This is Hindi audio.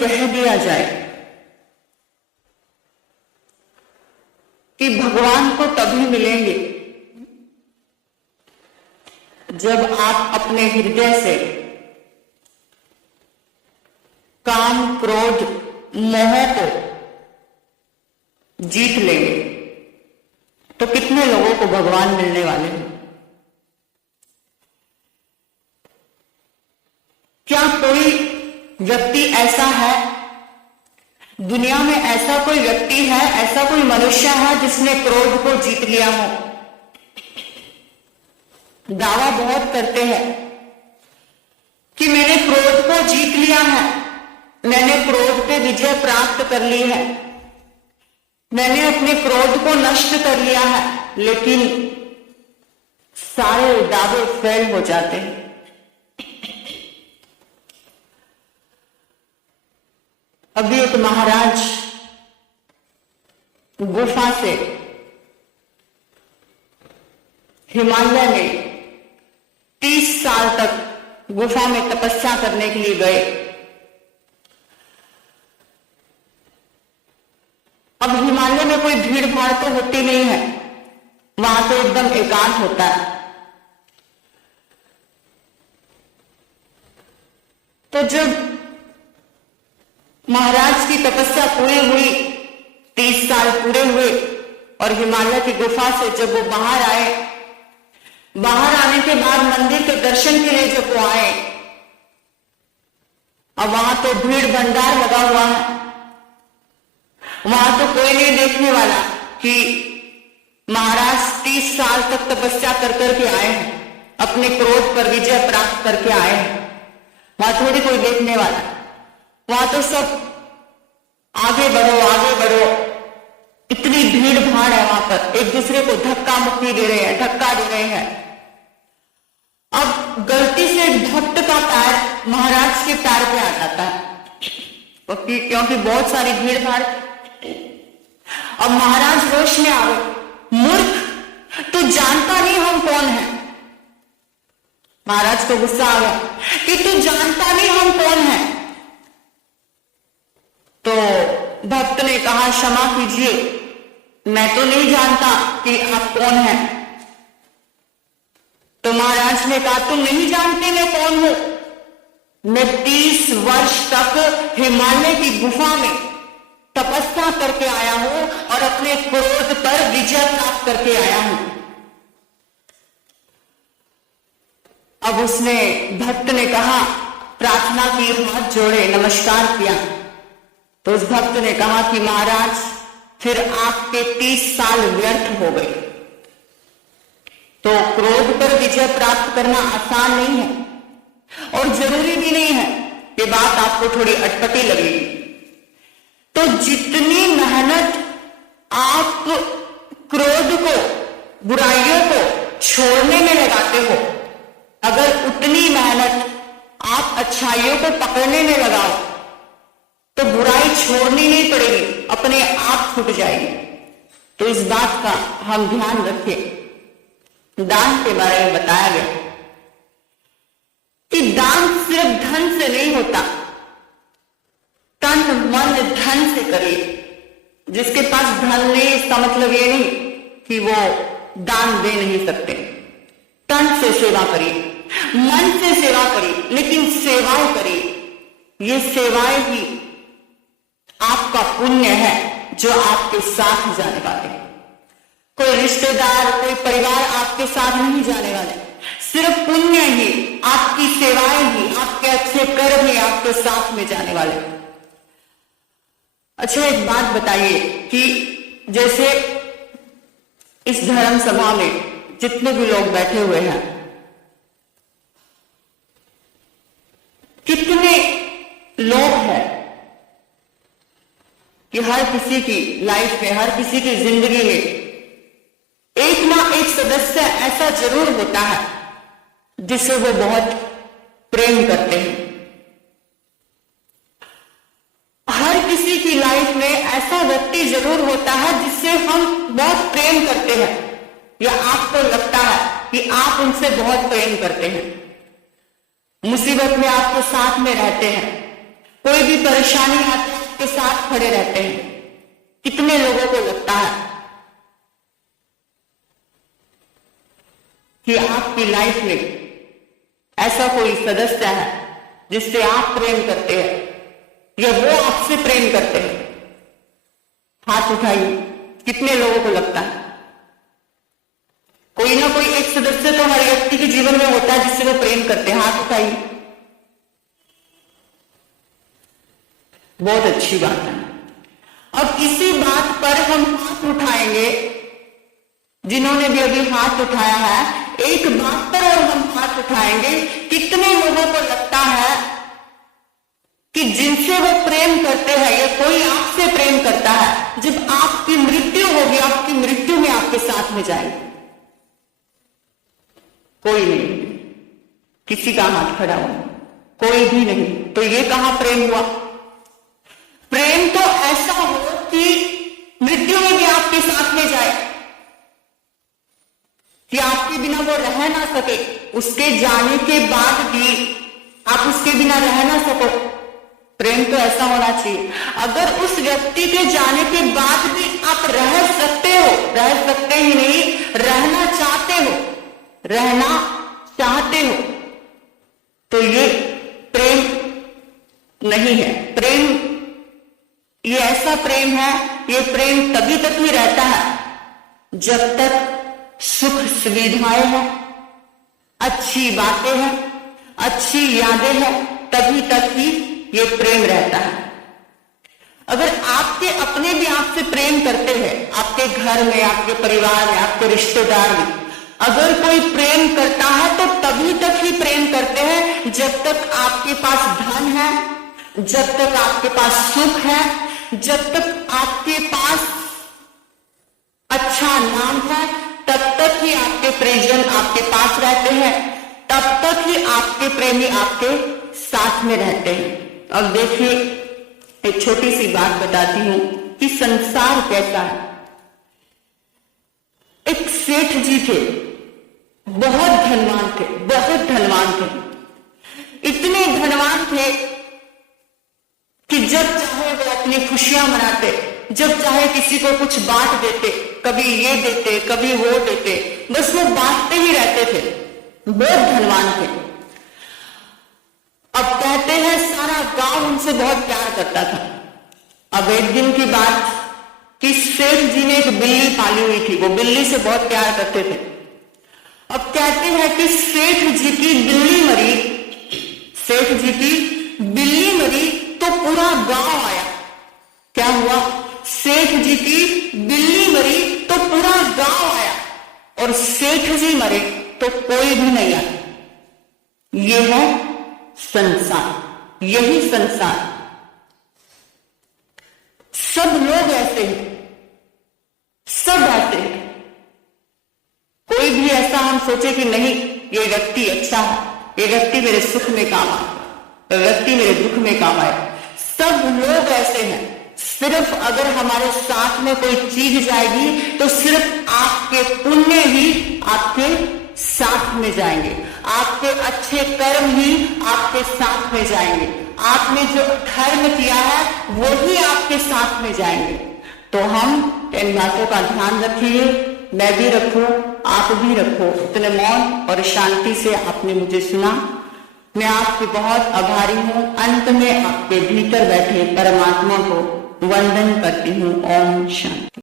कह दिया जाए कि भगवान को तभी मिलेंगे जब आप अपने हृदय से काम, क्रोध, मोह को जीत लेंगे, तो कितने लोगों को भगवान मिलने वाले हैं। क्या कोई व्यक्ति ऐसा है दुनिया में, ऐसा कोई व्यक्ति है, ऐसा कोई मनुष्य है जिसने क्रोध को जीत लिया हो? दावा बहुत करते हैं कि मैंने क्रोध को जीत लिया है, मैंने क्रोध पे विजय प्राप्त कर ली है, मैंने अपने क्रोध को नष्ट कर लिया है, लेकिन सारे दावे फेल हो जाते हैं। अभी एक महाराज गुफा से हिमालय में 30 साल तक गुफा में तपस्या करने के लिए गए। अब हिमालय में कोई भीड़ भाड़ तो होती नहीं है, वहां तो एकदम एकांत होता है। तो जब महाराज की तपस्या पूरी हुई, 30 साल पूरे हुए और हिमालय की गुफा से जब वो बाहर आए, बाहर आने के बाद मंदिर के दर्शन के लिए जब वो आए, अब वहां तो भीड़ भंडार लगा हुआ है, वहां तो कोई नहीं देखने वाला कि महाराज 30 साल तक तपस्या कर करके आए हैं, अपने क्रोध पर विजय प्राप्त करके आए हैं। वहां थोड़ी कोई देखने वाला, वहां तो सब आगे बढ़ो आगे बढ़ो, इतनी भीड़ भाड़ है वहां पर, एक दूसरे को धक्का मुक्की दे रहे हैं, धक्का दे रहे हैं। अब गलती से भक्त का पैर महाराज के पैर पे आ जाता है, क्योंकि बहुत सारी भीड़ भाड़। अब महाराज रोष में आ गए, मूर्ख, तू जानता नहीं हम कौन है। महाराज को गुस्सा आ गया कि तू जानता नहीं हम कौन है। तो भक्त ने कहा, क्षमा कीजिए, मैं तो नहीं जानता कि आप कौन हैं। तो महाराज ने कहा, तुम नहीं जानते मैं कौन हूं? मैं 30 वर्ष तक हिमालय की गुफा में तपस्या करके आया हूं और अपने क्रोध पर विजय प्राप्त करके आया हूं। अब उसने, भक्त ने कहा, प्रार्थना की, हाथ जोड़े, नमस्कार किया। तो उस भक्त ने कहा कि महाराज, फिर आपके 30 साल व्यर्थ हो गए। तो क्रोध पर विजय प्राप्त करना आसान नहीं है और जरूरी भी नहीं है। ये बात आपको थोड़ी अटपटी लगेगी। तो जितनी मेहनत आप क्रोध को, बुराइयों को छोड़ने में लगाते हो, अगर उतनी मेहनत आप अच्छाइयों को पकड़ने में लगाओ तो बुराई छोड़नी नहीं पड़ेगी, अपने आप छूट जाएगी। तो इस बात का हम ध्यान रखें। दान के बारे में बताया गया कि दान सिर्फ धन से नहीं होता, तन मन धन से करिए। जिसके पास धन नहीं, इसका मतलब ये नहीं कि वो दान दे नहीं सकते। तन से सेवा करिए, मन से सेवा करिए, लेकिन सेवाएं करिए। ये सेवाएं ही आपका पुण्य है जो आपके साथ जाने वाले हैं। कोई रिश्तेदार, कोई परिवार आपके साथ नहीं जाने वाले, सिर्फ पुण्य ही, आपकी सेवाएं ही, आपके अच्छे कर्म ही आपके साथ में जाने वाले। अच्छा, एक बात बताइए कि जैसे इस धर्म सभा में जितने भी लोग बैठे हुए हैं, कितने लोग हैं कि हर किसी की लाइफ में, हर किसी की जिंदगी में एक ना एक सदस्य ऐसा जरूर होता है जिसे वो बहुत प्रेम करते हैं। हर किसी की लाइफ में ऐसा व्यक्ति जरूर होता है जिससे हम बहुत प्रेम करते हैं, या आपको लगता है कि आप उनसे बहुत प्रेम करते हैं। मुसीबत में आपके साथ में रहते हैं, कोई भी परेशानी आती है आपके साथ खड़े रहते हैं। कितने लोगों को लगता है कि आपकी लाइफ में ऐसा कोई सदस्य है जिससे आप प्रेम करते हैं या वो आपसे प्रेम करते हैं? हाथ उठाइए, कितने लोगों को लगता है? कोई ना कोई एक सदस्य तो हर व्यक्ति के जीवन में होता है जिससे वो प्रेम करते हैं। हाथ उठाइए। बहुत अच्छी बात है। अब इसी बात पर हम हाथ उठाएंगे, जिन्होंने भी अभी हाथ उठाया है, एक बात पर और हम हाथ उठाएंगे। कितने लोगों को लगता है कि जिनसे वो प्रेम करते हैं या कोई आपसे प्रेम करता है, जब आपकी मृत्यु होगी, आपकी मृत्यु में आपके साथ में जाएंगे? कोई नहीं, किसी का हाथ खड़ा हो, कोई भी नहीं। तो ये कहां प्रेम हुआ? प्रेम तो ऐसा हो कि मृत्यु में भी आपके साथ में जाए, कि आपके बिना वो रह ना सके, उसके जाने के बाद भी आप उसके बिना रह ना सको। प्रेम तो ऐसा होना चाहिए, अगर उस व्यक्ति के जाने के बाद भी आप रह सकते हो, रह सकते ही नहीं, रहना चाहते हो, रहना चाहते हो, तो ये प्रेम नहीं है। प्रेम ये ऐसा प्रेम है, ये प्रेम तभी तक ही रहता है जब तक सुख सुविधाएं हैं, अच्छी बातें हैं, अच्छी यादें हैं, तभी तक ही ये प्रेम रहता है। अगर आपके अपने भी आपसे प्रेम करते हैं, आपके घर में, आपके परिवार में, आपके रिश्तेदार में अगर कोई प्रेम करता है तो तभी तक ही प्रेम करते हैं जब तक आपके पास धन है, जब तक आपके पास सुख है, जब तक आपके पास अच्छा नाम है, तब तक ही आपके प्रियजन आपके पास रहते हैं, तब तक ही आपके प्रेमी आपके साथ में रहते हैं। अब देखिए, एक छोटी सी बात बताती हूं कि संसार कैसा है। एक सेठ जी थे, बहुत धनवान थे, बहुत धनवान थे, इतने धनवान थे कि जब चाहे वो अपनी खुशियां मनाते, जब चाहे किसी को कुछ बांट देते, कभी ये देते, कभी वो देते, बस वो बांटते ही रहते थे, बहुत धनवान थे। अब कहते हैं सारा गांव उनसे बहुत प्यार करता था। अब एक दिन की बात कि सेठ जी ने एक बिल्ली पाली हुई थी, वो बिल्ली से बहुत प्यार करते थे। अब कहते हैं कि सेठ जी की बिल्ली मरी, सेठ जी की बिल्ली मरी तो पूरा गांव आया। क्या हुआ? सेठ जी की बिल्ली मरी तो पूरा गांव आया, और सेठ जी मरे तो कोई भी नहीं आया। ये है संसार, यही संसार। सब लोग ऐसे हैं, सब ऐसे हैं। कोई भी ऐसा हम सोचे कि नहीं ये व्यक्ति अच्छा है, ये व्यक्ति मेरे सुख में काम आए, ये व्यक्ति मेरे दुख में काम आए। सब लोग ऐसे हैं। सिर्फ अगर हमारे साथ में कोई चीज जाएगी तो सिर्फ आपके पुण्य ही आपके साथ में जाएंगे, आपके अच्छे कर्म ही आपके साथ में जाएंगे, आपने जो धर्म किया है वो ही आपके साथ में जाएंगे। तो हम इन बातों का ध्यान रखिए, मैं भी रखूं, आप भी रखो। इतने मौन और शांति से आपने मुझे सुना, मैं आपकी बहुत आभारी हूं। अंत में आपके भीतर बैठे परमात्मा को वंदन करती हूं। ओम शांति।